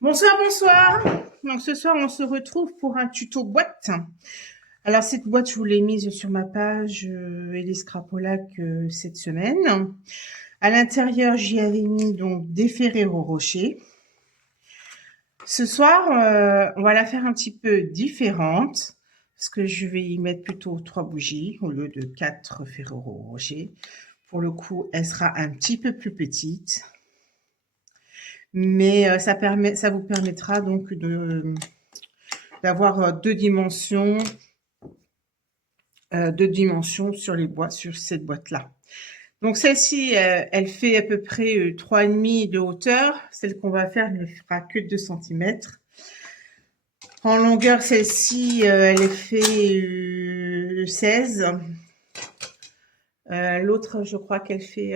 Bonsoir, bonsoir. Donc ce soir, on se retrouve pour un tuto boîte. Alors cette boîte, je vous l'ai mise sur ma page Élise Crapolac cette semaine. À l'intérieur, j'y avais mis donc des Ferrero Rocher. Ce soir, on va la faire un petit peu différente parce que je vais y mettre plutôt 3 bougies au lieu de 4 Ferrero Rocher. Pour le coup, elle sera un petit peu plus petite. Mais ça vous permettra donc d'avoir deux dimensions sur sur cette boîte-là. Donc celle-ci, elle fait à peu près 3,5 de hauteur. Celle qu'on va faire ne fera que 2 centimètres. En longueur, celle-ci, elle fait 16. L'autre, je crois qu'elle fait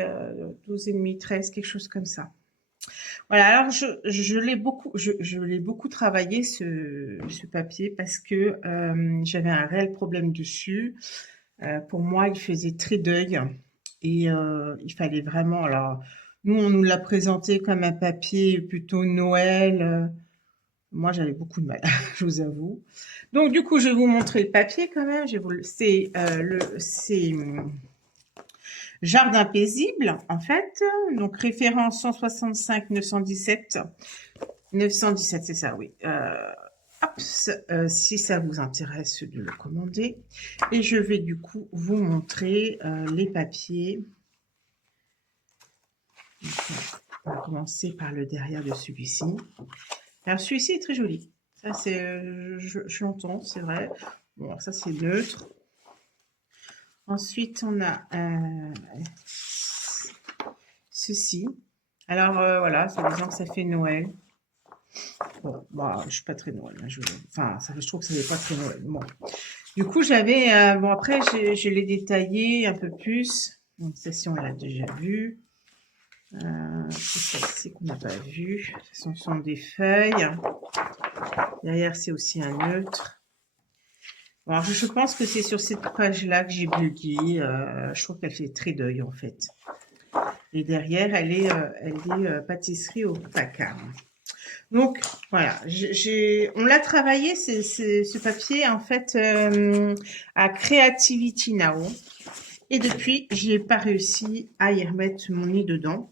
12,5, 13, quelque chose comme ça. Voilà, alors je l'ai beaucoup travaillé ce papier parce que j'avais un réel problème dessus. Pour moi, il faisait très deuil et il fallait vraiment. Alors, nous, on nous l'a présenté comme un papier plutôt Noël. Moi, j'avais beaucoup de mal, je vous avoue. Donc, du coup, je vais vous montrer le papier quand même. C'est Jardin paisible, en fait. Donc, référence 165 917. 917, c'est ça, oui. Hop, si ça vous intéresse de le commander. Et je vais du coup vous montrer les papiers. Donc, on va commencer par le derrière de celui-ci. Alors celui-ci est très joli. Ça c'est, je l'entends, c'est vrai. Bon, ça c'est neutre. Ensuite, on a ceci. Alors voilà, ça disant que ça fait Noël. Bon, bah, je suis pas très Noël. Hein, enfin, je trouve que ça n'est pas très Noël. Bon. Du coup, j'avais... bon, après, je l'ai détaillé un peu plus. Donc, celle-ci, on l'a déjà vue. C'est celle-ci qu'on n'a pas vue. Ce sont des feuilles. Derrière, c'est aussi un neutre. Bon, alors, je pense que c'est sur cette page-là que j'ai bugué. Je trouve qu'elle fait très deuil, en fait. Et derrière, elle est pâtisserie au placard. Donc voilà, on l'a travaillé ce papier en fait à Creativity Now et depuis j'ai pas réussi à y remettre mon nez dedans.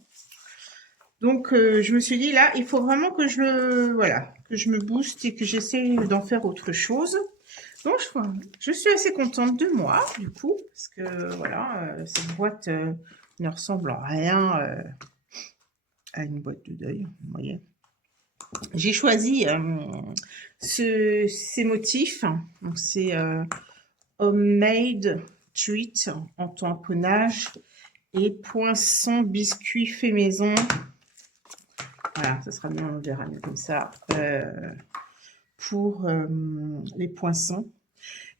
Donc je me suis dit là il faut vraiment que que je me booste et que j'essaie d'en faire autre chose. Donc je suis assez contente de moi du coup parce que voilà cette boîte ne ressemble en rien à une boîte de deuil, vous voyez. J'ai choisi ces motifs. Donc c'est homemade treat en tamponnage et poinçon biscuit fait maison. Voilà, ça sera mieux, on verra mieux comme ça pour les poinçons.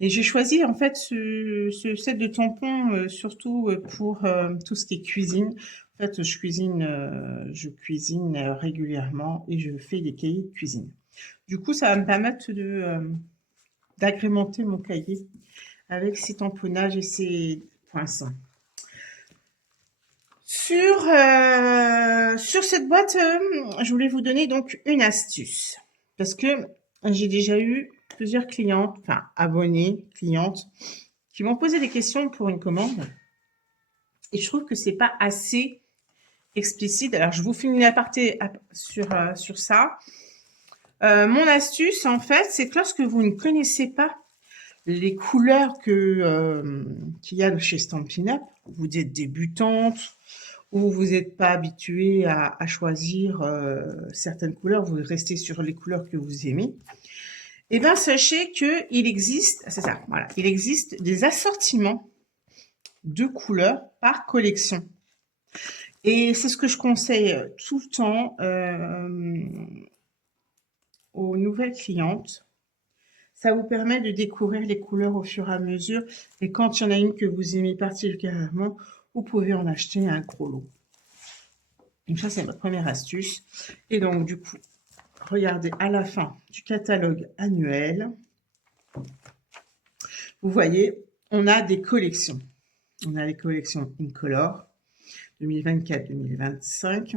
Et j'ai choisi en fait ce set de tampons surtout pour tout ce qui est cuisine. En fait, je cuisine régulièrement et je fais des cahiers de cuisine. Du coup, ça va me permettre d'agrémenter mon cahier avec ces tamponnages et ces poinçons. Sur cette boîte, je voulais vous donner donc une astuce. Parce que j'ai déjà eu plusieurs clientes, enfin abonnées, clientes, qui m'ont posé des questions pour une commande. Et je trouve que c'est pas assez explicite. Alors, je vous fais une aparté sur ça. Mon astuce, en fait, c'est que lorsque vous ne connaissez pas les couleurs qu'il y a chez Stampin' Up, vous êtes débutante ou vous n'êtes pas habitué à choisir certaines couleurs, vous restez sur les couleurs que vous aimez. Eh bien, sachez qu'il existe, c'est ça, voilà, il existe des assortiments de couleurs par collection. Et c'est ce que je conseille tout le temps aux nouvelles clientes. Ça vous permet de découvrir les couleurs au fur et à mesure. Et quand il y en a une que vous aimez particulièrement, vous pouvez en acheter un gros lot. Donc ça, c'est votre première astuce. Et donc, du coup, regardez à la fin du catalogue annuel. Vous voyez, on a des collections. On a les collections Incolor 2024-2025.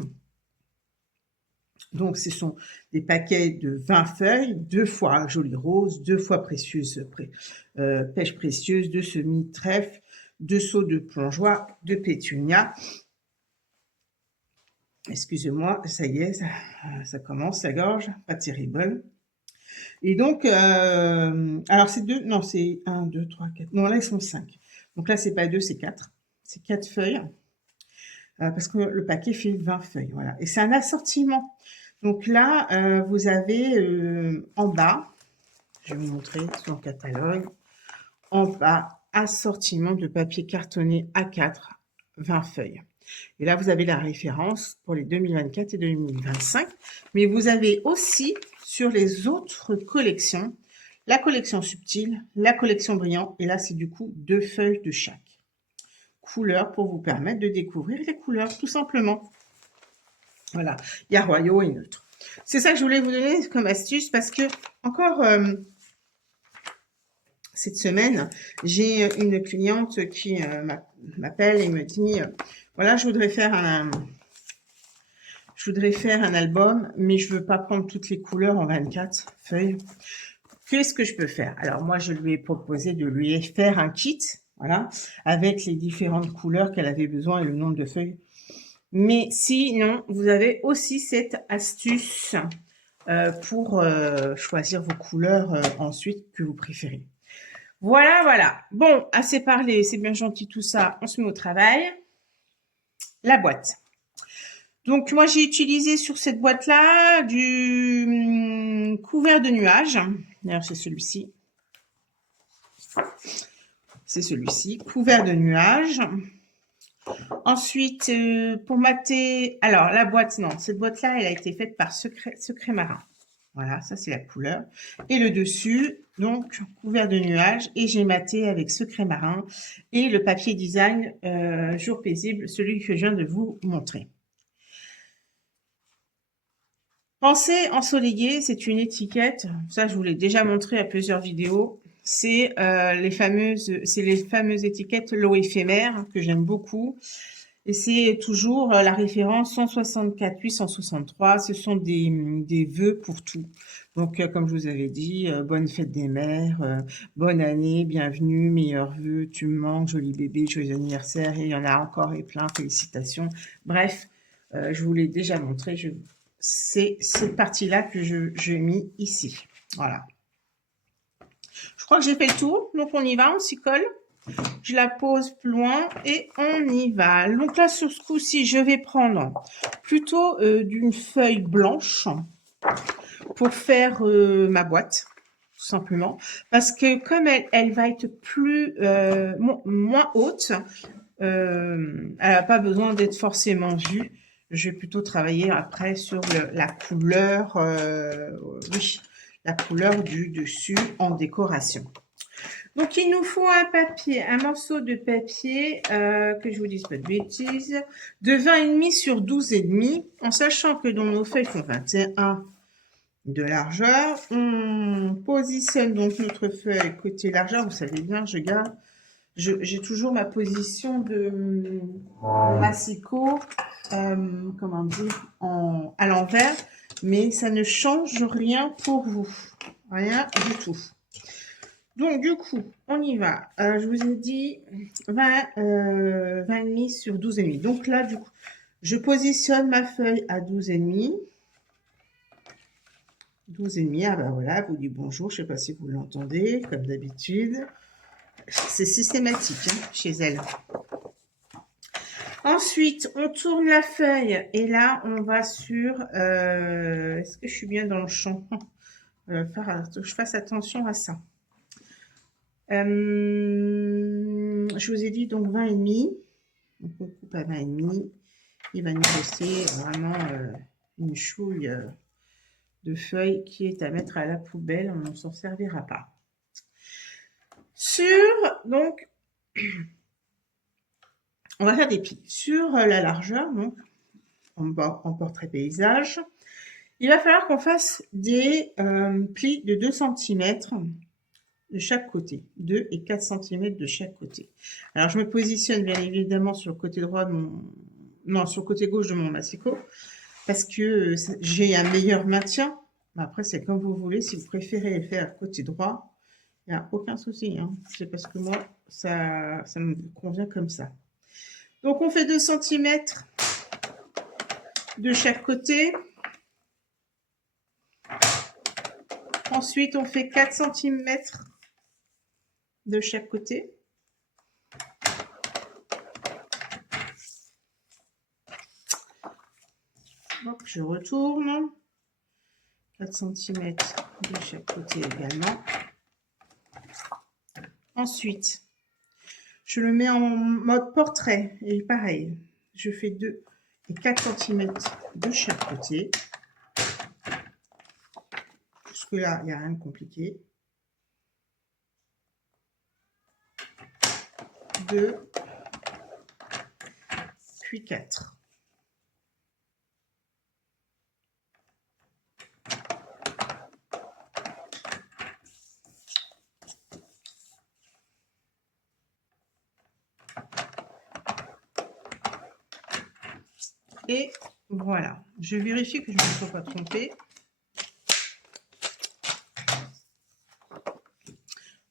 Donc, ce sont des paquets de 20 feuilles, 2 fois jolie rose, 2 fois précieuse, pêche précieuse, 2 semis trèfle, 2 seaux de plongeois, 2 pétunia. Excusez-moi, ça y est, ça commence, la gorge, pas terrible. Et donc, alors c'est 2, non, c'est 1, 2, 3, 4, non, là, ils sont 5. Donc là, c'est pas 2, c'est 4. C'est 4 feuilles, parce que le paquet fait 20 feuilles, voilà. Et c'est un assortiment. Donc là, vous avez en bas, je vais vous montrer sur le catalogue, en bas, assortiment de papier cartonné A4, 20 feuilles. Et là, vous avez la référence pour les 2024 et 2025. Mais vous avez aussi, sur les autres collections, la collection subtile, la collection brillant. Et là, c'est du coup 2 feuilles de chaque couleur pour vous permettre de découvrir les couleurs, tout simplement. Voilà, il y a royaux et neutres. C'est ça que je voulais vous donner comme astuce parce que, encore cette semaine, j'ai une cliente qui m'appelle et me dit voilà, je voudrais faire un album, mais je veux pas prendre toutes les couleurs en 24 feuilles. Qu'est-ce que je peux faire? Alors moi, je lui ai proposé de lui faire un kit, voilà, avec les différentes couleurs qu'elle avait besoin et le nombre de feuilles. Mais sinon, vous avez aussi cette astuce pour choisir vos couleurs ensuite que vous préférez. Voilà, voilà. Bon, assez parlé, c'est bien gentil tout ça. On se met au travail. La boîte. Donc, moi, j'ai utilisé sur cette boîte-là du couvert de nuages. D'ailleurs, c'est celui-ci. C'est celui-ci, couvert de nuages. Ensuite, pour mater... Alors, la boîte, non. Cette boîte-là, elle a été faite par Secret Marin. Voilà, ça, c'est la couleur. Et le dessus, donc, couvert de nuages. Et j'ai maté avec Secret Marin et le papier design Jour paisible, celui que je viens de vous montrer. Pensez ensoleillé, c'est une étiquette. Ça, je vous l'ai déjà montré à plusieurs vidéos. C'est les fameuses étiquettes l'eau éphémère que j'aime beaucoup. Et c'est toujours la référence 164 863. Ce sont des vœux pour tout. Donc, comme je vous avais dit, bonne fête des mères, bonne année, bienvenue, meilleurs vœux, tu me manques, joli bébé, joyeux anniversaire. Et il y en a encore et plein, félicitations. Bref, je vous l'ai déjà montré. C'est cette partie-là que j'ai mis ici. Voilà. Je crois que j'ai fait le tour. Donc, on y va, on s'y colle. Je la pose plus loin et on y va. Donc là, sur ce coup-ci, je vais prendre plutôt d'une feuille blanche pour faire ma boîte, tout simplement. Parce que comme elle va être moins haute, elle n'a pas besoin d'être forcément vue. Je vais plutôt travailler après sur la couleur, oui, la couleur du dessus en décoration. Donc, il nous faut un morceau de papier, que je vous dise pas de bêtises, de 20,5 sur 12,5, en sachant que dans nos feuilles font 21 de largeur. On positionne donc notre feuille côté largeur. Vous savez bien, j'ai toujours ma position de massicot, comment dire, à l'envers, mais ça ne change rien pour vous. Rien du tout. Donc, du coup, on y va. Je vous ai dit 20,5 sur 12,5. Donc là, du coup, je positionne ma feuille à 12,5. 12,5, ah ben voilà, vous dites bonjour, je ne sais pas si vous l'entendez, comme d'habitude. C'est systématique chez elle. Ensuite, on tourne la feuille et là, on va sur... Est-ce que je suis bien dans le champ? Je fasse attention à ça. Je vous ai dit donc 20,5. Donc on coupe à 20,5. Il va nous rester vraiment une chouille de feuilles qui est à mettre à la poubelle. On ne s'en servira pas. Donc, on va faire des plis. Sur la largeur, donc, en portrait paysage, il va falloir qu'on fasse des plis de 2 cm de chaque côté, 2 et 4 cm de chaque côté. Alors, je me positionne bien évidemment sur le côté droit de sur le côté gauche de mon massicot. parce que j'ai un meilleur maintien. Mais après, c'est comme vous voulez. Si vous préférez le faire côté droit, il n'y a aucun souci. Hein. C'est parce que moi, ça me convient comme ça. Donc, on fait 2 centimètres de chaque côté. Ensuite, on fait 4 centimètres de chaque côté. Hop, je retourne. 4 centimètres de chaque côté également. Ensuite, je le mets en mode portrait. Et pareil, je fais 2 et 4 centimètres de chaque côté. Jusque-là, il n'y a rien de compliqué. 2, puis 4. Et voilà, je vérifie que je ne me sois pas trompée.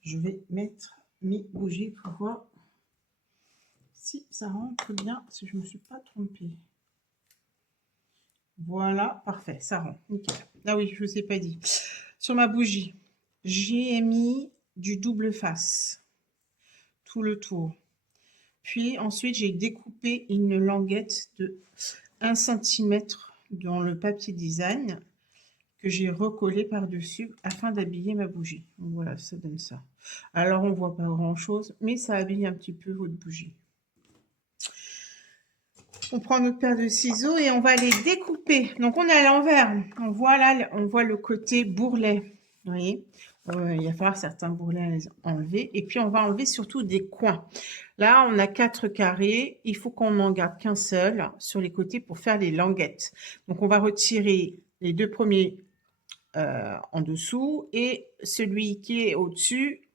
Je vais mettre mes bougies pour voir si ça rentre bien, si je ne me suis pas trompée. Voilà, parfait, ça rentre, nickel. Ah oui, je ne vous ai pas dit. Sur ma bougie, j'ai mis du double face, tout le tour. Puis ensuite, j'ai découpé une languette de 1 cm dans le papier design que j'ai recollé par-dessus afin d'habiller ma bougie. Donc voilà, ça donne ça. Alors, on ne voit pas grand-chose, mais ça habille un petit peu votre bougie. On prend notre paire de ciseaux et on va les découper. Donc, on est à l'envers. On voit là, on voit le côté bourrelet. Vous voyez, il va falloir certains bourrelets à les enlever. Et puis, on va enlever surtout des coins. Là, on a 4 carrés. Il faut qu'on n'en garde qu'un seul sur les côtés pour faire les languettes. Donc, on va retirer les 2 premiers en dessous et celui qui est au-dessus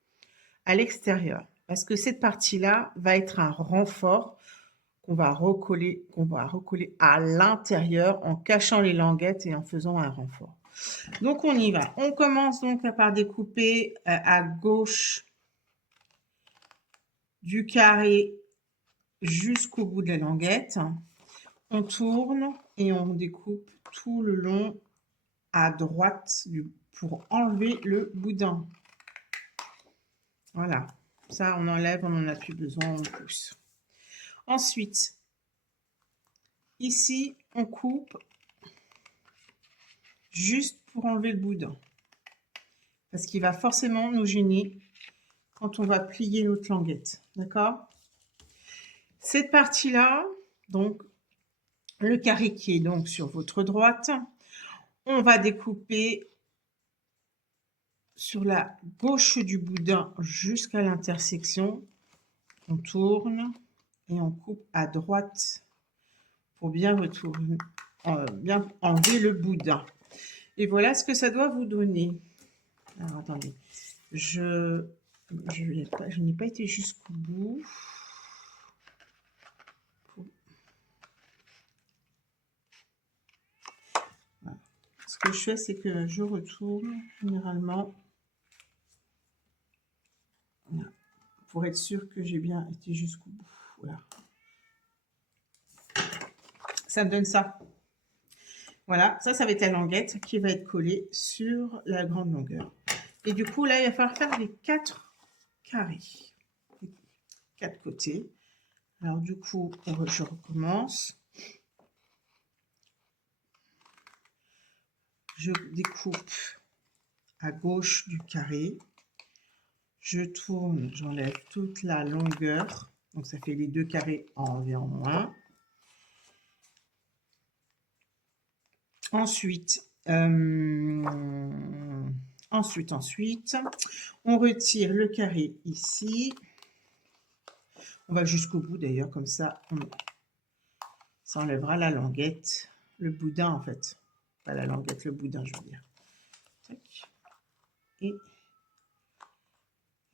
à l'extérieur. Parce que cette partie-là va être un renfort qu'on va recoller à l'intérieur en cachant les languettes et en faisant un renfort. Donc, on y va. On commence donc par découper à gauche du carré jusqu'au bout de la languette. On tourne et on découpe tout le long à droite pour enlever le boudin. Voilà. Ça, on enlève, on n'en a plus besoin, on pousse. Ensuite, ici, on coupe juste pour enlever le boudin. Parce qu'il va forcément nous gêner quand on va plier notre languette. D'accord? Cette partie-là, donc, le carré qui est donc sur votre droite, on va découper sur la gauche du boudin jusqu'à l'intersection. On tourne et on coupe à droite pour bien retourner, bien enlever le boudin. Et voilà ce que ça doit vous donner. Alors, attendez. Je n'ai pas été jusqu'au bout. Voilà. Ce que je fais, c'est que je retourne généralement voilà, pour être sûr que j'ai bien été jusqu'au bout. Voilà. Ça me donne ça. Voilà, ça va être la languette qui va être collée sur la grande longueur. Et du coup, là, il va falloir faire les 4 carrés. 4 côtés. Alors, du coup, je recommence. Je découpe à gauche du carré. Je tourne, j'enlève toute la longueur. Donc, ça fait les 2 carrés en moins. Ensuite, on retire le carré ici. On va jusqu'au bout d'ailleurs, comme ça, ça enlèvera la languette, le boudin en fait. Pas la languette, le boudin, je veux dire. Tac. Et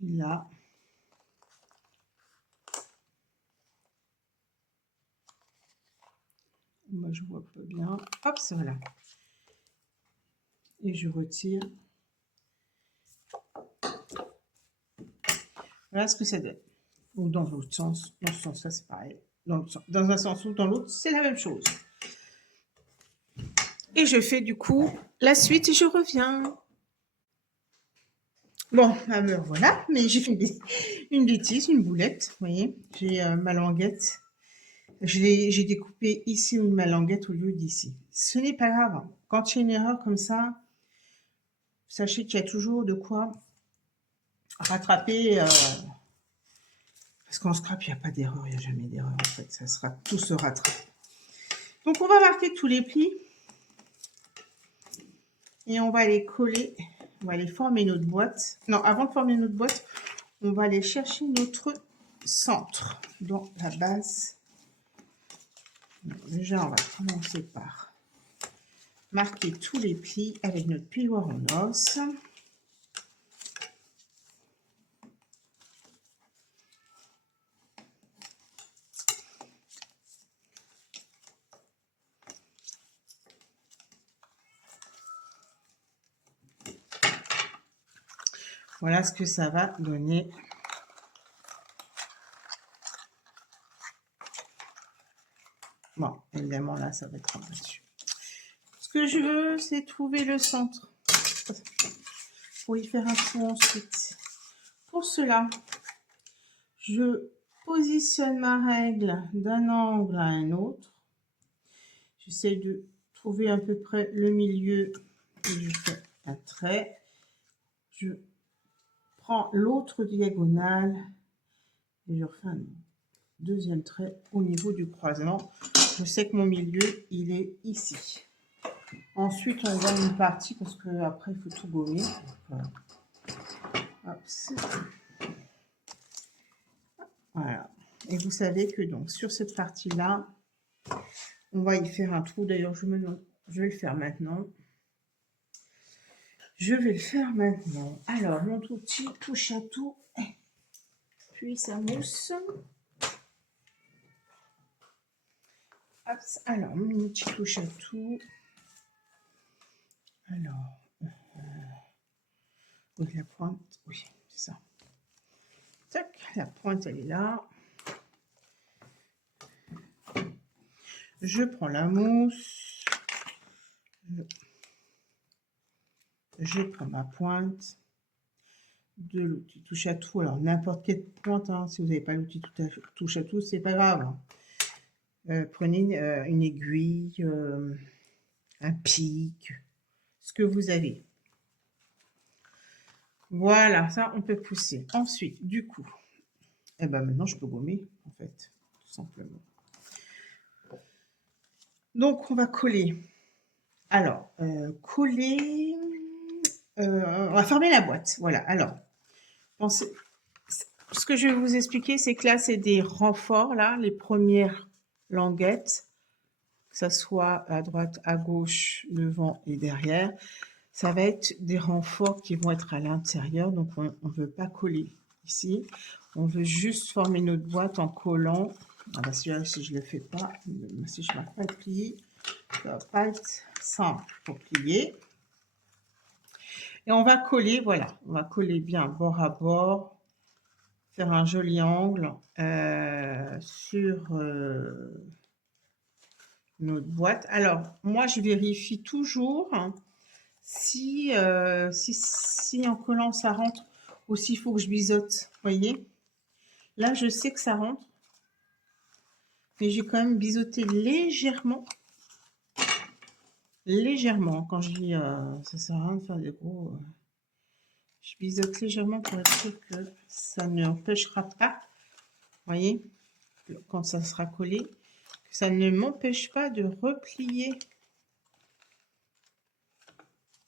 là, Moi, je vois pas bien. Hop, c'est voilà. Et je retire. Voilà ce que ça donne. Ou dans l'autre sens. Dans ce sens-là, c'est pareil. Dans un sens ou dans l'autre, c'est la même chose. Et je fais du coup la suite et je reviens. Bon, alors voilà, mais j'ai fait une bêtise, une boulette, vous voyez. J'ai ma languette. J'ai découpé ici ma languette au lieu d'ici. Ce n'est pas grave. Quand il y a une erreur comme ça, sachez qu'il y a toujours de quoi rattraper. Parce qu'en scrap, il n'y a pas d'erreur, il n'y a jamais d'erreur en fait. Ça sera tout se rattrape. Donc on va marquer tous les plis. Et on va les coller. On va aller former notre boîte. Non, avant de former notre boîte, on va aller chercher notre centre dans la base. Déjà, on va commencer par marquer tous les plis avec notre plioir en os. Voilà ce que ça va donner. Bon, évidemment, là, ça va être dessus. Ce que je veux, c'est trouver le centre pour y faire un trou ensuite. Pour cela, je positionne ma règle d'un angle à un autre. J'essaie de trouver à peu près le milieu et je fais un trait. Je prends l'autre diagonale et je refais un deuxième trait au niveau du croisement. Je sais que mon milieu, il est ici. Ensuite, on va une partie parce que après il faut tout gommer. Hop, voilà. Et vous savez que donc sur cette partie-là, on va y faire un trou. D'ailleurs, je vais le faire maintenant. Je vais le faire maintenant. Alors, mon outil touche à tout. Puis ça mousse. Hop, alors, mon outil touche à tout. Alors, oui, la pointe, oui, c'est ça. Tac, la pointe, elle est là. Je prends la mousse. Je prends ma pointe de l'outil touche à tout. Alors, n'importe quelle pointe, hein, si vous n'avez pas l'outil touche à tout, c'est pas grave. Prenez une aiguille, un pic, ce que vous avez. Voilà, ça, on peut pousser. Ensuite, du coup, eh ben maintenant, je peux gommer, en fait, tout simplement. Donc, on va coller. Alors, coller... on va fermer la boîte. Voilà, alors, pensez, ce que je vais vous expliquer, c'est que là, c'est des renforts, là, les premières languettes, que ça soit à droite, à gauche, devant et derrière. Ça va être des renforts qui vont être à l'intérieur, donc on ne veut pas coller ici. On veut juste former notre boîte en collant. Ah bah celui-là, si je ne le fais pas, si je ne marque pas le pli, ça va pas être simple pour plier. Et on va coller, voilà, on va coller bien bord à bord, faire un joli angle sur notre boîte. Alors, moi, je vérifie toujours si en collant ça rentre, aussi il faut que je biseaute, voyez. Là, je sais que ça rentre, mais j'ai quand même biseauté légèrement. Légèrement, quand je dis ça sert à rien de faire des gros... je biseaute légèrement pour être sûr que ça ne empêchera pas, voyez, quand ça sera collé, que ça ne m'empêche pas de replier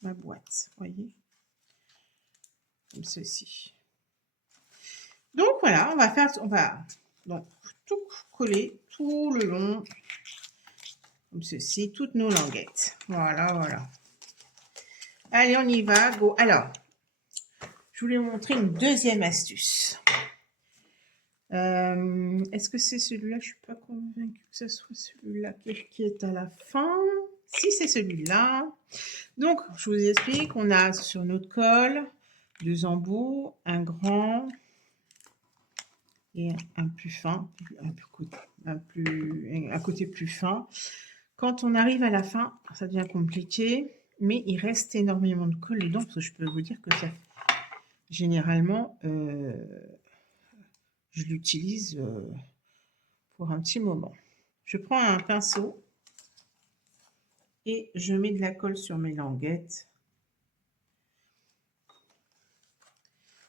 ma boîte, voyez, comme ceci. Donc voilà, on va donc tout coller tout le long, comme ceci, toutes nos languettes. Voilà, voilà. Allez, on y va, go. Alors, je voulais vous montrer une deuxième astuce. Est-ce que c'est celui-là? Je suis pas convaincue que ce soit celui-là qui est à la fin. Si, c'est celui-là. Donc, je vous explique, on a sur notre col 2 embouts, un grand et un plus fin, un côté plus fin. Quand on arrive à la fin, ça devient compliqué, mais il reste énormément de colle dedans, parce que je peux vous dire que ça, généralement, je l'utilise pour un petit moment. Je prends un pinceau et je mets de la colle sur mes languettes.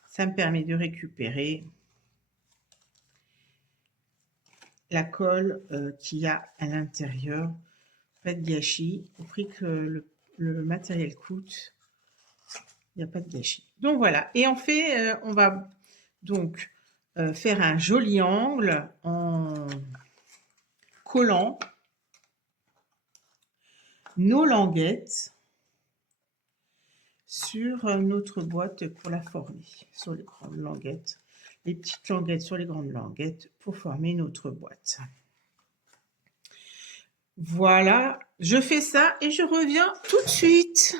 Ça me permet de récupérer la colle qu'il y a à l'intérieur. Pas de gâchis. Au prix que le matériel coûte, il n'y a pas de gâchis. Donc voilà. Et on va donc faire un joli angle en collant nos languettes sur notre boîte pour la former, sur les grandes languettes, les petites languettes sur les grandes languettes pour former notre boîte. Voilà, je fais ça et je reviens tout de suite.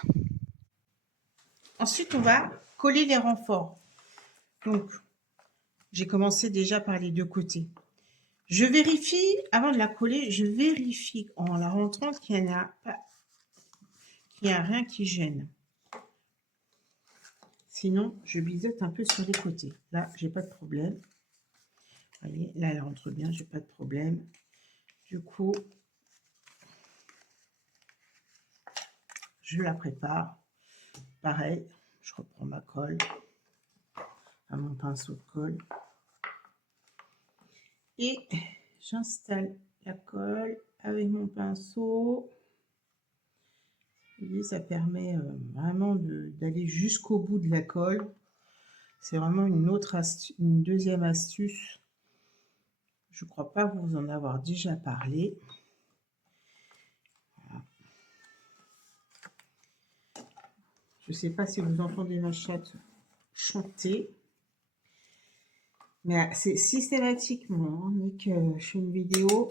Ensuite, on va coller les renforts. Donc, j'ai commencé déjà par les 2 côtés. Je vérifie, avant de la coller, je vérifie en la rentrant qu'il n'y a rien qui gêne. Sinon, je biseute un peu sur les côtés. Là, j'ai pas de problème. Vous voyez, là, elle rentre bien, j'ai pas de problème. Du coup, je la prépare. Pareil, je reprends ma colle, à mon pinceau de colle. Et j'installe la colle avec mon pinceau. Vous voyez, ça permet vraiment d'aller jusqu'au bout de la colle. C'est vraiment une deuxième astuce. Je ne crois pas vous en avoir déjà parlé. Voilà. Je ne sais pas si vous entendez ma chatte chanter. Mais c'est systématiquement, dès que je fais une vidéo,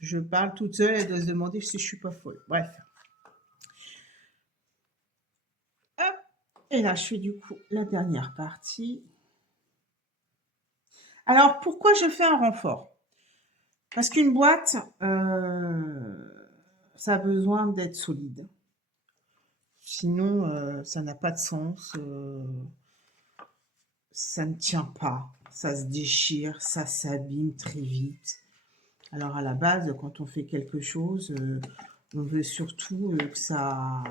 je parle toute seule, elle doit se demander si je ne suis pas folle. Bref. Hop. Et là, je fais du coup la dernière partie. Alors, pourquoi je fais un renfort? Parce qu'une boîte, ça a besoin d'être solide. Sinon, ça n'a pas de sens. Ça ne tient pas. Ça se déchire, ça s'abîme très vite. Alors, à la base, quand on fait quelque chose, on veut surtout que ça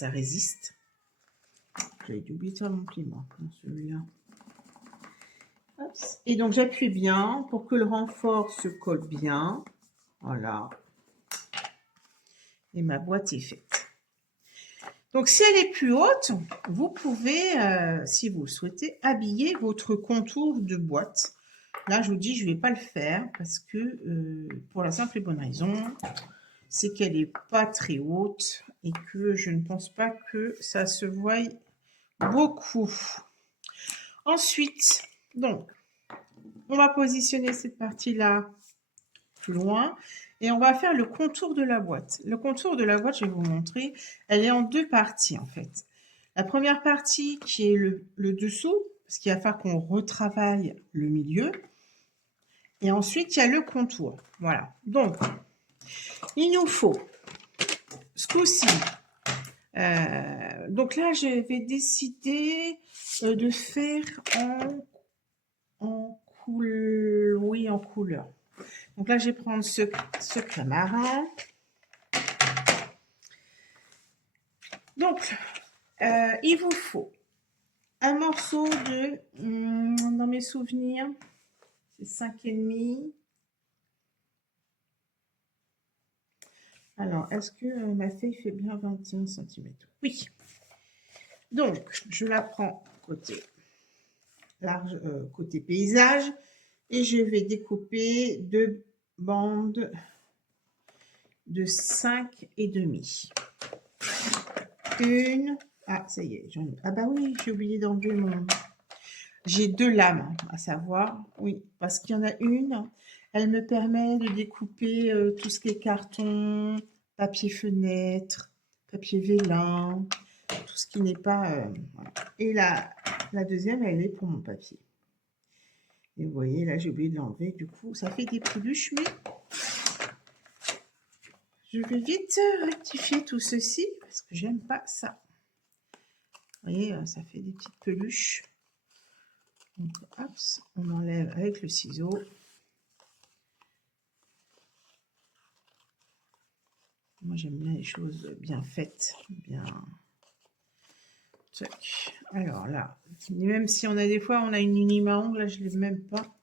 résiste. J'avais oublié de faire mon pli, moi, celui-là. Et donc, j'appuie bien pour que le renfort se colle bien. Voilà. Et ma boîte est faite. Donc, si elle est plus haute, vous pouvez, si vous le souhaitez, habiller votre contour de boîte. Là, je vous dis, je ne vais pas le faire parce que, pour la simple et bonne raison, c'est qu'elle n'est pas très haute et que je ne pense pas que ça se voie beaucoup. Ensuite, donc, on va positionner cette partie-là plus loin et on va faire le contour de la boîte. Le contour de la boîte, je vais vous montrer, elle est en 2 parties en fait. La première partie qui est le dessous, parce qu'il va falloir qu'on retravaille le milieu. Et ensuite, il y a le contour. Voilà. Donc, il nous faut ce coup-ci. Donc là, je vais décider de faire en couleur. Donc là, je vais prendre ce crème marin. Donc, il vous faut un morceau de, dans mes souvenirs, c'est 5,5. Alors, est-ce que ma feuille fait bien 21 cm? Oui. Donc, je la prends côté large, côté paysage, et je vais découper 2 bandes de 5,5. Une. Ah, ça y est, j'en ai. Ah bah oui, j'ai oublié d'enlever mon J'ai 2 lames, à savoir, oui, parce qu'il y en a une, elle me permet de découper tout ce qui est carton, papier fenêtre, papier vélin, tout ce qui n'est pas. Voilà. Et la deuxième, elle est pour mon papier. Et vous voyez, là, j'ai oublié de l'enlever. Du coup, ça fait des peluches, mais je vais vite rectifier tout ceci parce que j'aime pas ça. Vous voyez, ça fait des petites peluches. Donc, hop, on enlève avec le ciseau. Moi, j'aime bien les choses bien faites, bien. Tac. Alors là, même si on a des fois, on a une lime à ongles, là, je ne l'ai même pas.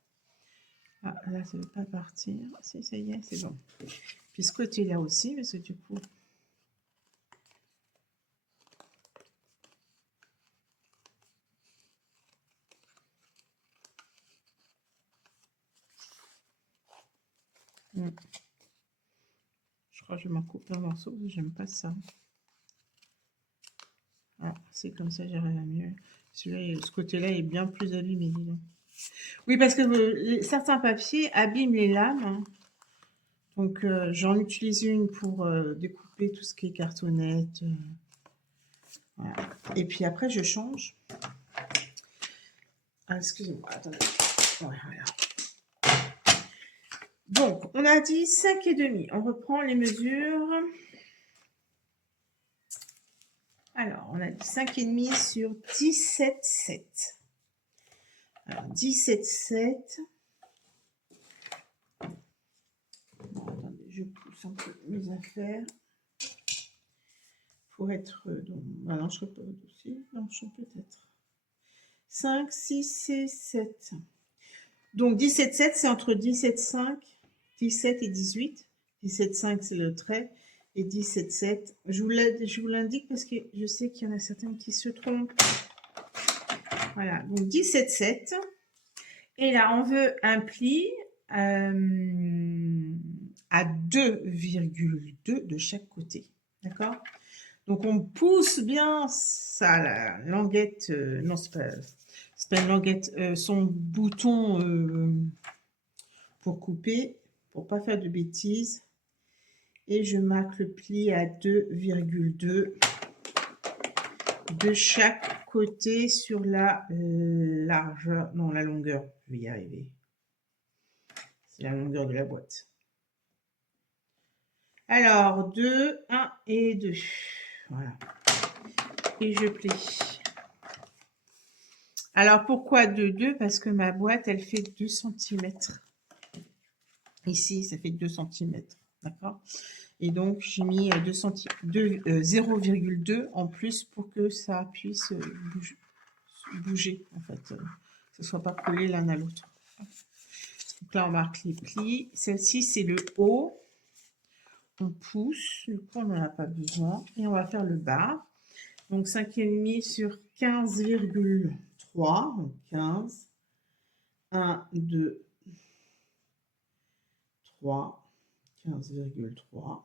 Ah, là, ça ne veut pas partir. Si, ça y est, c'est bon. Puis ce côté-là aussi, parce que du coup. Je crois que je m'en coupe un morceau, parce que j'aime pas ça. Ah, c'est comme ça, j'arrive à mieux. Celui-là, ce côté-là est bien plus abîmé, dis donc. Oui, parce que certains papiers abîment les lames. Hein. Donc, j'en utilise une pour découper tout ce qui est cartonnette. Voilà. Et puis après, je change. Ah, excusez-moi, attendez. Ouais, voilà. Donc, on a dit 5,5. On reprend les mesures. Alors, on a dit 5,5 sur 17,7. Alors, 17,7. Bon, attendez, je pousse un peu mes affaires. Pour être... ah non, je peux aussi. Non, je peux peut-être. 5, 6 et 7. Donc, 17,7, c'est entre 17,5, 17 et 18. 17,5, c'est le trait. Et 17,7, je vous l'indique parce que je sais qu'il y en a certains qui se trompent. Voilà, donc 17,7. Et là, on veut un pli à 2,2 de chaque côté. D'accord? Donc, on pousse bien ça, la languette. Non, c'est pas une languette. Son bouton pour couper, pour pas faire de bêtises. Et je marque le pli à 2,2 de chaque côté sur la largeur, non, la longueur, je vais y arriver. C'est la longueur de la boîte. Alors, 2, 1 et 2. Voilà. Et je plie. Alors, pourquoi 2, 2? Parce que ma boîte, elle fait 2 cm. Ici, ça fait 2 cm. D'accord? Et donc, j'ai mis 0,2 en plus pour que ça puisse bouger, en fait. Que ce ne soit pas collé l'un à l'autre. Donc là, on marque les plis. Celle-ci, c'est le haut. On pousse. Du coup, on n'en a pas besoin. Et on va faire le bas. Donc, 5,5 sur 15,3. Donc, 15. 1, 2, 3. 15,3.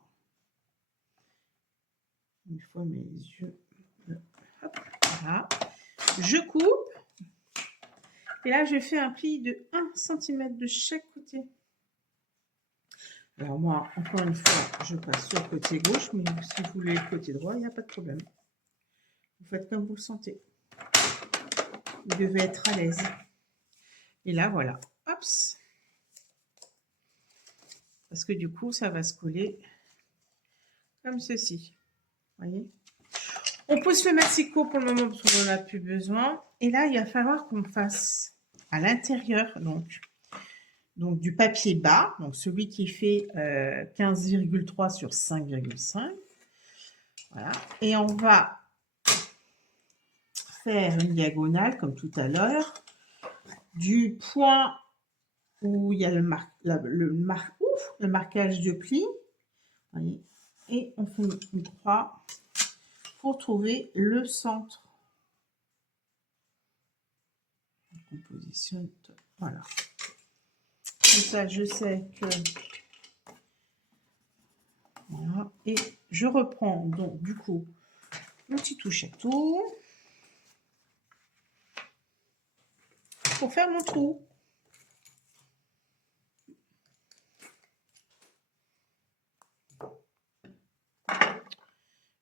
Une fois mes yeux. Hop, voilà. Je coupe. Et là, je fais un pli de 1 cm de chaque côté. Alors moi, encore une fois, je passe sur le côté gauche, mais si vous voulez le côté droit, il n'y a pas de problème. Vous faites comme vous le sentez. Vous devez être à l'aise. Et là, voilà. Hop. Parce que du coup, ça va se coller comme ceci. Vous voyez? On pousse le massicot pour le moment parce qu'on n'en a plus besoin. Et là, il va falloir qu'on fasse à l'intérieur, donc du papier bas, donc celui qui fait 15,3 sur 5,5. Voilà. Et on va faire une diagonale, comme tout à l'heure, du point où il y a le marquage de pli. Voyez, et on fait une croix pour trouver le centre. On positionne, voilà. Comme ça, je sais que... Voilà. Et je reprends donc du coup mon petit touche à tout. pour faire mon trou.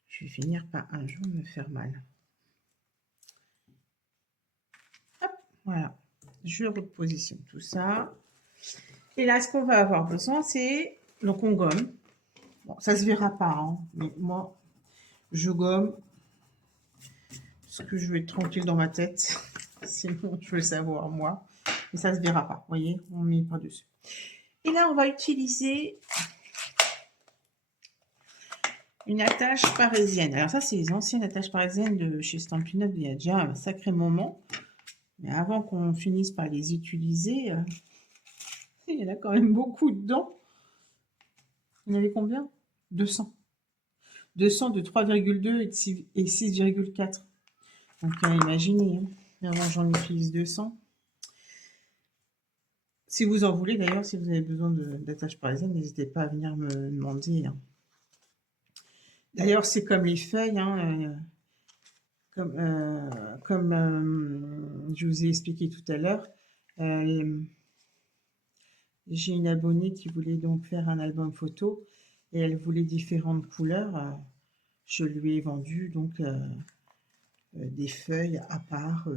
Je vais finir par un jour me faire mal. Hop, voilà. Je repositionne tout ça. Et là, ce qu'on va avoir besoin, c'est... Donc, on gomme. Bon, ça se verra pas, hein, mais moi, je gomme parce que je veux être tranquille dans ma tête. Sinon, je veux le savoir, moi. Mais ça se verra pas, vous voyez, on met pas dessus. Et là, on va utiliser une attache parisienne. Alors ça, c'est les anciennes attaches parisiennes de chez Stampin' Up d'il y a déjà un sacré moment. Mais avant qu'on finisse par les utiliser, il y en a quand même beaucoup dedans. Il y en avait combien? 200. 200 de 3,2 et 6,4. Donc, imaginez, hein. Avant, j'en utilise 200. Si vous en voulez, d'ailleurs, si vous avez besoin d'attaches parisiennes, n'hésitez pas à venir me demander. Hein. D'ailleurs, c'est comme les feuilles, hein, comme je vous ai expliqué tout à l'heure. J'ai une abonnée qui voulait donc faire un album photo et elle voulait différentes couleurs. Je lui ai vendu donc des feuilles à part,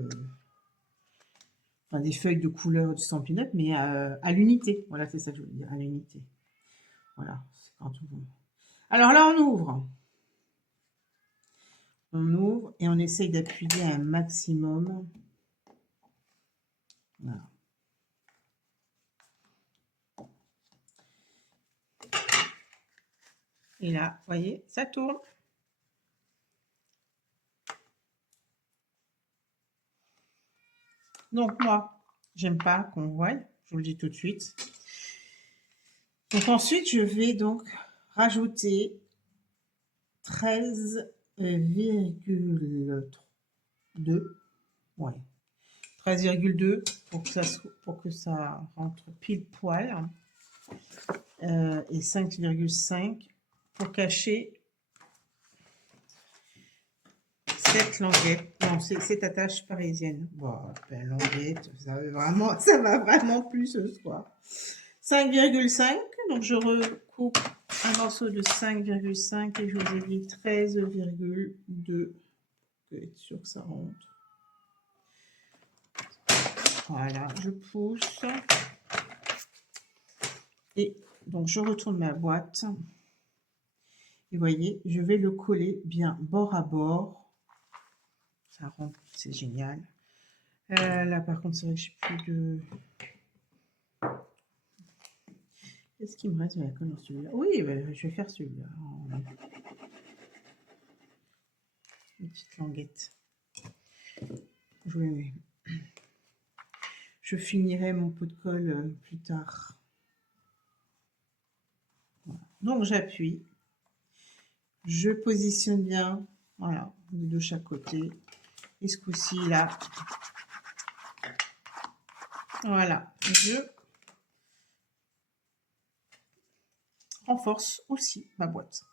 enfin des feuilles de couleur du Stampin' Up, mais à l'unité. Voilà, c'est ça que je voulais dire, à l'unité. Voilà. Quand on... Alors là, on ouvre. On ouvre et on essaye d'appuyer un maximum. Voilà. Et là, vous voyez, ça tourne. Donc moi, j'aime pas qu'on voie, je vous le dis tout de suite. Donc ensuite, je vais donc rajouter 13,2. Ouais. 13,2 pour que ça rentre pile poil. Et 5,5 pour cacher cette languette. Non, cette attache parisienne. Bon, ben, languette, ça va vraiment plus ce soir. 5,5. Donc je recoupe un morceau de 5,5 et je vous ai dit 13,2. Pour être sûr que ça rentre. Voilà, je pousse. Et donc, je retourne ma boîte. Et vous voyez, je vais le coller bien bord à bord. Ça rentre, c'est génial. Là, par contre, c'est vrai que j'ai plus de... Qu'est-ce qu'il me reste de la colle dans celui-là? Oui, bah, je vais faire celui-là. Une petite languette. Je finirai mon pot de colle plus tard. Voilà. Donc, j'appuie. Je positionne bien. Voilà, de chaque côté. Et ce coup-ci, là. Voilà. Je renforce aussi ma boîte.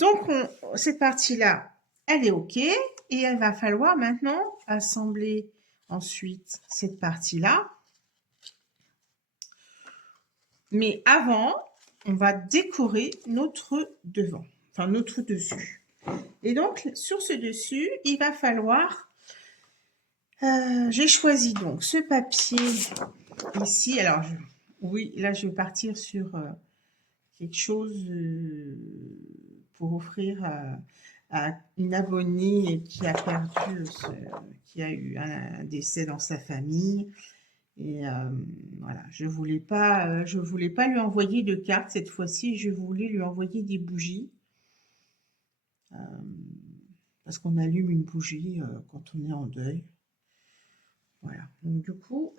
Donc, cette partie-là, elle est OK. Et il va falloir maintenant assembler ensuite cette partie-là. Mais avant, on va décorer notre devant, enfin notre dessus. Et donc, sur ce dessus, il va falloir... j'ai choisi donc ce papier ici. Alors, oui, là, je vais partir sur quelque chose pour offrir à une abonnée qui a perdu, qui a eu un décès dans sa famille. Et voilà, je voulais pas lui envoyer de cartes cette fois-ci. Je voulais lui envoyer des bougies parce qu'on allume une bougie quand on est en deuil. Voilà. Donc du coup,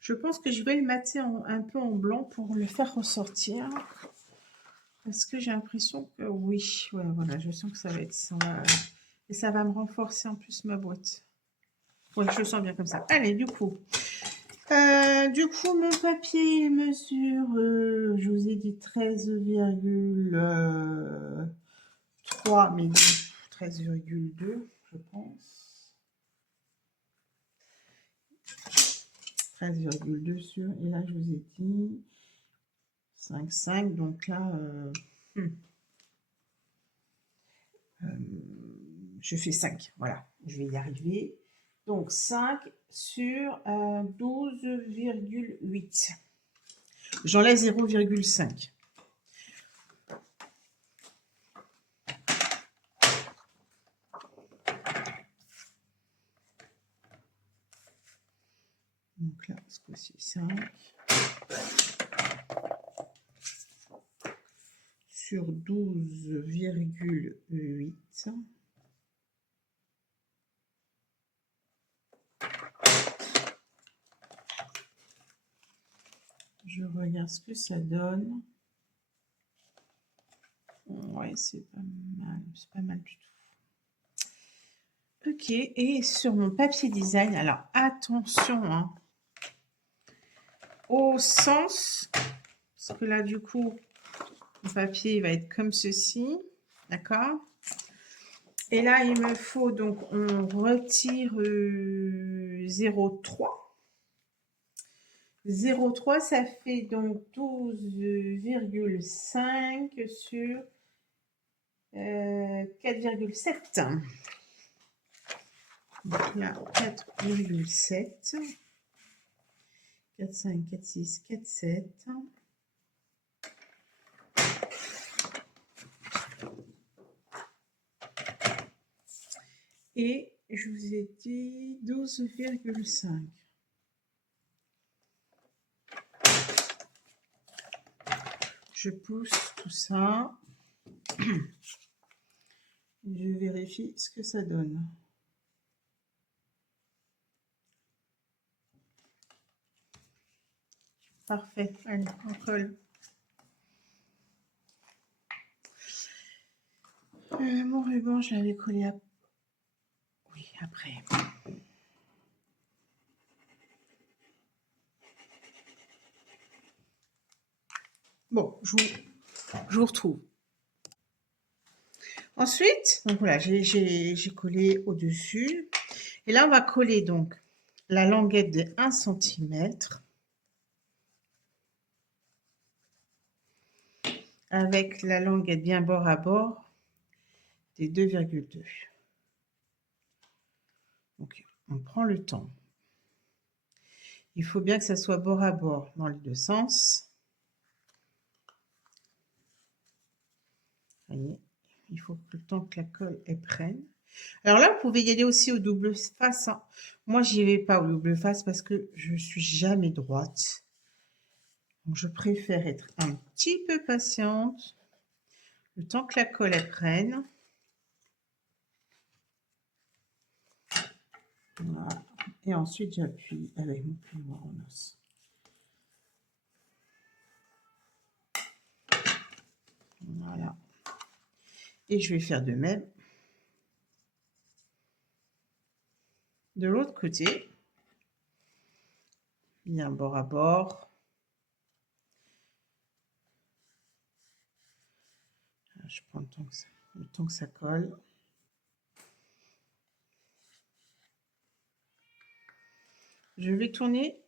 je pense que je vais le mater un peu en blanc pour le faire ressortir. Parce que j'ai l'impression que oui, ouais, voilà, je sens que ça va être ça. Et ça va me renforcer en plus ma boîte. Ouais, je le sens bien comme ça. Allez, du coup, mon papier, il mesure, je vous ai dit 13,3, mais 13,2, je pense. 13,2 sur, et là je vous ai dit 5,5, donc là je fais 5, voilà, je vais y arriver. Donc 5 sur 12,8. J'enlève 0,5. Donc là, ce coup-ci, 5. Sur 12,8. Je regarde ce que ça donne. Ouais, c'est pas mal. C'est pas mal du tout. Ok, et sur mon papier design, alors attention hein, au sens, parce que là du coup, le papier va être comme ceci, d'accord? Et là, il me faut donc, on retire 0,3. 0,3, ça fait donc 12,5 sur 4,7. Donc là, 4,7. 4, 5, 4, 6, 4, 7. Et je vous ai dit 12,5. Je pousse tout ça. Je vérifie ce que ça donne. Parfait. Allez, on colle. Mon ruban, je l'avais collé à... Oui, après. Bon, je vous retrouve. Ensuite, donc voilà, j'ai collé au-dessus. Et là, on va coller donc la languette de 1 cm avec la languette bien bord à bord des 2,2. Donc, on prend le temps. Il faut bien que ça soit bord à bord dans les deux sens. Vous voyez, il faut que le temps que la colle elle prenne. Alors là, vous pouvez y aller aussi au double face. Hein. Moi, j'y vais pas au double face parce que je suis jamais droite. Donc, je préfère être un petit peu patiente. Le temps que la colle elle prenne. Voilà. Et ensuite, j'appuie avec mon plioir en os. Voilà. Et je vais faire de même de l'autre côté. Bien bord à bord. Je prends le temps que ça colle. Je vais tourner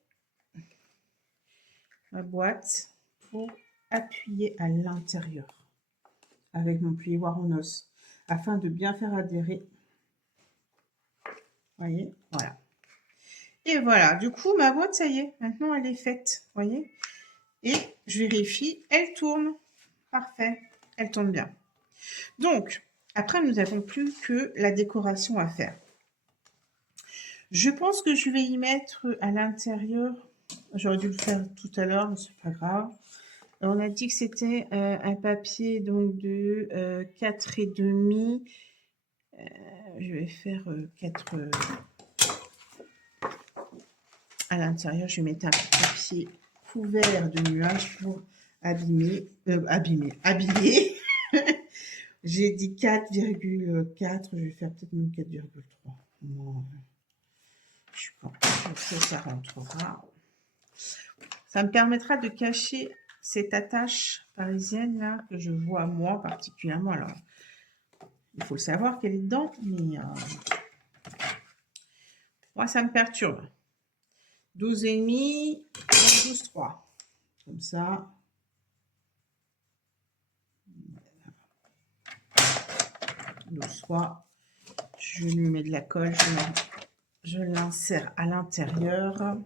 ma boîte pour appuyer à l'intérieur avec mon plioir en os afin de bien faire adhérer. Voyez, voilà. Et voilà, du coup, ma boîte, ça y est, maintenant elle est faite. Voyez. Et je vérifie, elle tourne. Parfait, elle tourne bien. Donc, après, nous n'avons plus que la décoration à faire. Je pense que je vais y mettre à l'intérieur, j'aurais dû le faire tout à l'heure, mais c'est pas grave. On a dit que c'était un papier donc de 4,5. Je vais faire 4 à l'intérieur. Je vais mettre un papier couvert de nuages pour habiller. J'ai dit 4,4. Je vais faire peut-être même 4,3. Non, je suis pas. Ça rentrera. Ça me permettra de cacher cette attache parisienne là que je vois moi particulièrement. Alors, il faut le savoir qu'elle est dedans, mais moi ça me perturbe. 12,5, 12,3. Comme ça. 12,3. Je lui mets de la colle, je l'insère à l'intérieur.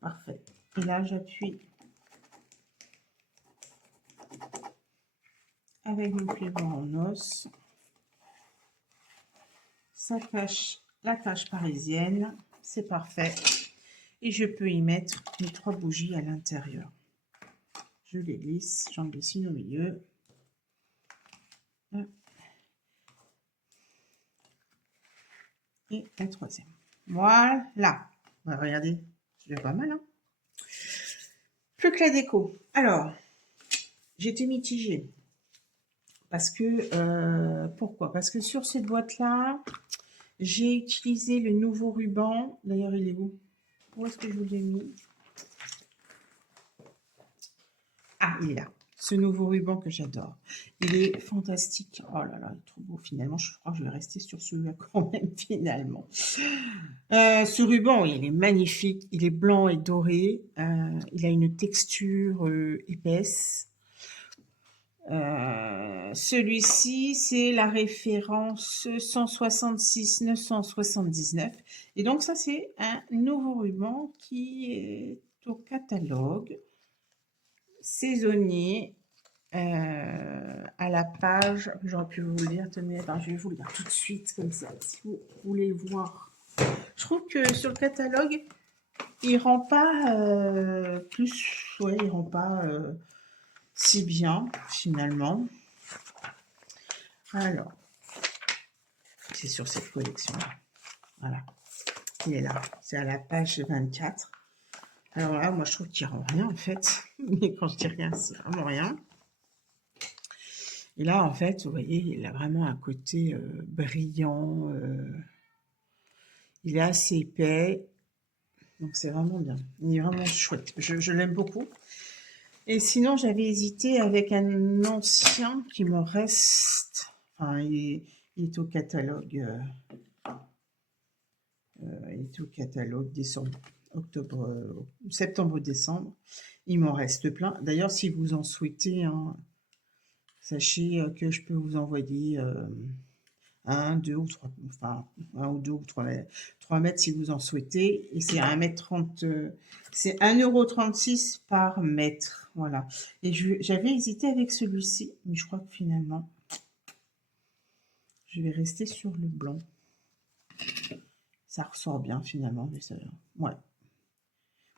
Parfait. Et là, j'appuie avec mon ruban en os. Ça cache la tache parisienne. C'est parfait. Et je peux y mettre mes 3 bougies à l'intérieur. Je les glisse. J'en glisse une au milieu. Et la troisième. Voilà. Bah, regardez, c'est pas mal, hein. Plus que la déco. Alors, j'étais mitigée. Parce que, pourquoi? Parce que sur cette boîte-là, j'ai utilisé le nouveau ruban. D'ailleurs, il est où? Où est-ce que je vous l'ai mis? Ah, il est là. Ce nouveau ruban que j'adore. Il est fantastique. Oh là là, il est trop beau. Finalement, je crois que je vais rester sur celui-là quand même, finalement. Ce ruban, il est magnifique. Il est blanc et doré. Il a une texture épaisse. Celui-ci, c'est la référence 166 979. Et donc, ça, c'est un nouveau ruban qui est au catalogue saisonnier à la page. J'aurais pu vous le dire, tenez, attends, je vais vous le dire tout de suite, comme ça, si vous voulez le voir. Je trouve que sur le catalogue, il rend pas plus, ouais, il rend pas si bien, finalement. Alors, c'est sur cette collection. Voilà. Il est là. C'est à la page 24. Alors là, moi, je trouve qu'il rend rien, en fait. Mais quand je dis rien, c'est vraiment rien. Et là, en fait, vous voyez, il a vraiment un côté brillant. Il est assez épais. Donc, c'est vraiment bien. Il est vraiment chouette. Je l'aime beaucoup. Et sinon, j'avais hésité avec un ancien qui me reste. Enfin, il est au catalogue. Il est au catalogue décembre, octobre, septembre, décembre. Il m'en reste plein. D'ailleurs, si vous en souhaitez, hein, sachez que je peux vous envoyer un, deux ou trois, enfin un ou deux ou 3 mètres si vous en souhaitez. Et c'est 1,30 m, c'est 1,36 € par mètre. Voilà. Et j'avais hésité avec celui-ci, mais je crois que finalement, je vais rester sur le blanc. Ça ressort bien finalement, mais ça, ouais.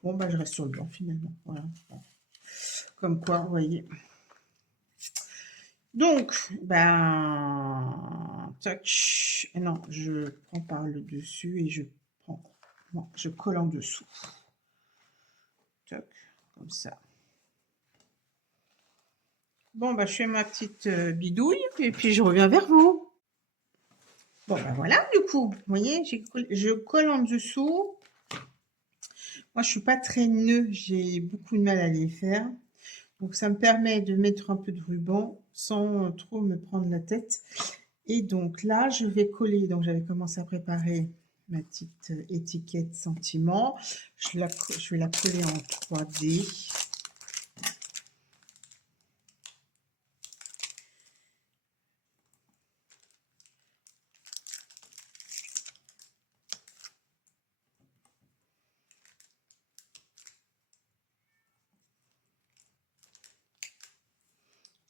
Bon, bah, je reste sur le blanc finalement. Voilà. Comme quoi, vous voyez. Donc, ben, touch. Non, je prends par le dessus et je prends. Non, je colle en dessous. Toc, comme ça. Bon, bah, je fais ma petite bidouille et puis je reviens vers vous. Bon, ben voilà, du coup, vous voyez, je colle en dessous. Moi, je suis pas très nœud, j'ai beaucoup de mal à les faire. Donc, ça me permet de mettre un peu de ruban sans trop me prendre la tête. Et donc là, je vais coller. Donc, j'avais commencé à préparer ma petite étiquette sentiment. Je vais la coller en 3D.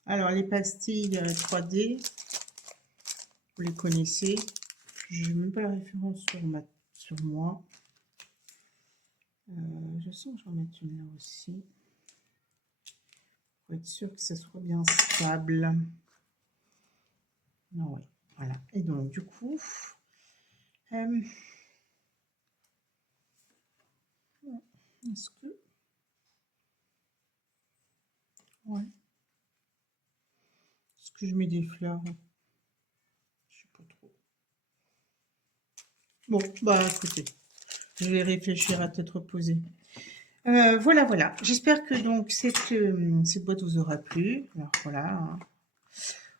Alors, les pastilles 3D, vous les connaissez. Je n'ai même pas la référence sur moi. Je sens que je vais en mettre une là aussi. Pour être sûr que ça soit bien stable. Ah ouais, voilà. Et donc, du coup, est-ce que... Ouais. Est-ce que je mets des fleurs? Je sais pas trop. Bon, bah écoutez, je vais réfléchir à tête reposée. Voilà, voilà. J'espère que donc cette boîte vous aura plu. Alors voilà, hein.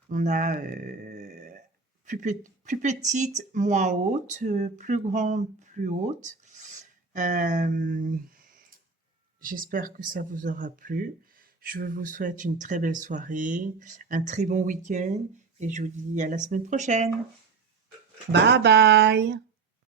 On a plus petite, moins haute, plus grande, plus haute. J'espère que ça vous aura plu. Je vous souhaite une très belle soirée, un très bon week-end et je vous dis à la semaine prochaine. Bye bye!